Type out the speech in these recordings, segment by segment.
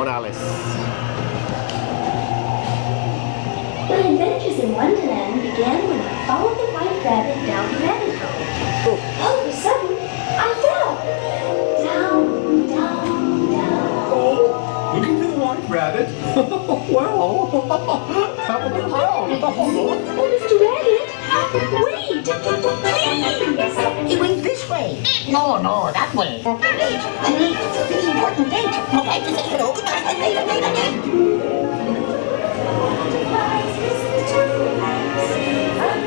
on Alice. My adventures in Wonderland began when I followed the white rabbit down the rabbit hole. All of a sudden, I fell. Down, down, down. Oh, looking for the white rabbit? Well, top of the ground. Oh, Mr. Rabbit, wait, please. He went this way. No, that way. Wait, it's an important date. I'd like to say hello. Goodbye.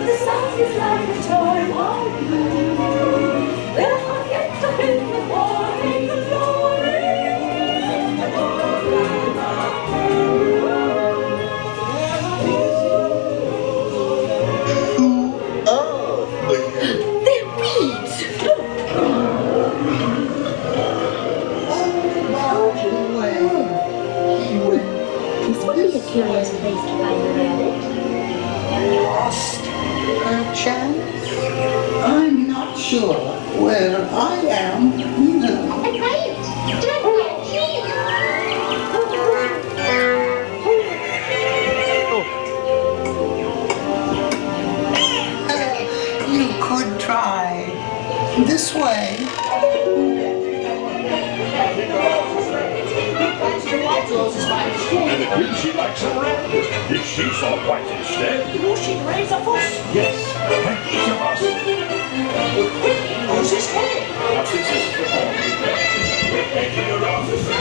The south is like a toy on blue. When I get up in the morning, the glory. They're beads. This would be a curious place to find a rabbit. Lost, perchance? I'm not sure where I am either. You could try. This way. And the green she likes a red. If she saw white instead, You she'd raise a fuss. yes, and each of us. Who's his head? Now since this is we're making a round of The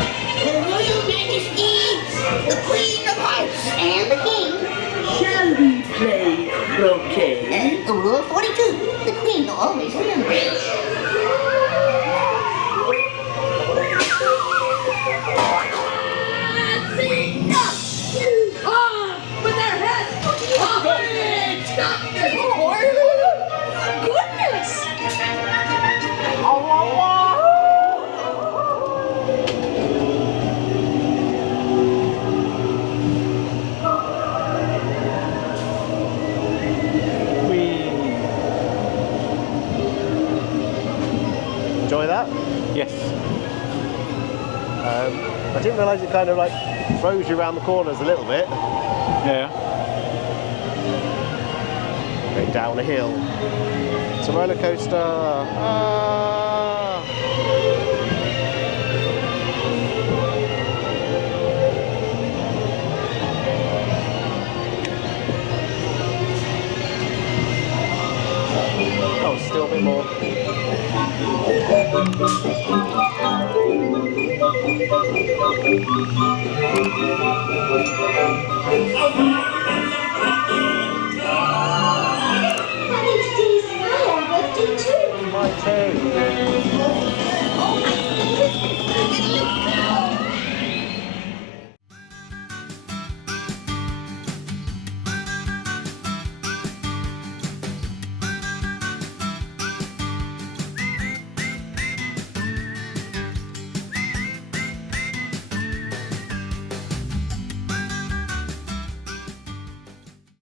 Royal Majesty, the Queen of Hearts, and the King. Shall we play croquet? Rule 42, the Queen always wins. With their heads! Goodness! Enjoy that? Yes. I didn't realise it kind of like throws you around the corners a little bit. Yeah. Going down a hill. It's a roller coaster. Ah. Oh, still a bit more. My name's Daisy. I have birthday too. My too.